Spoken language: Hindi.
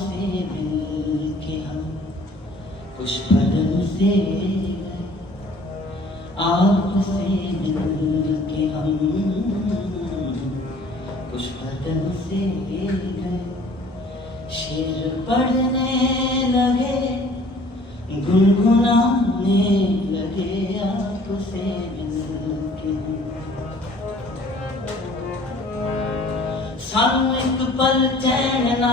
से मिल हम कुछ कदम से आपसे मिल हम कुछ कदम से शेर पढ़ने लगे गुनगुनाने लगे आपसे मिल के हम पल चैन ना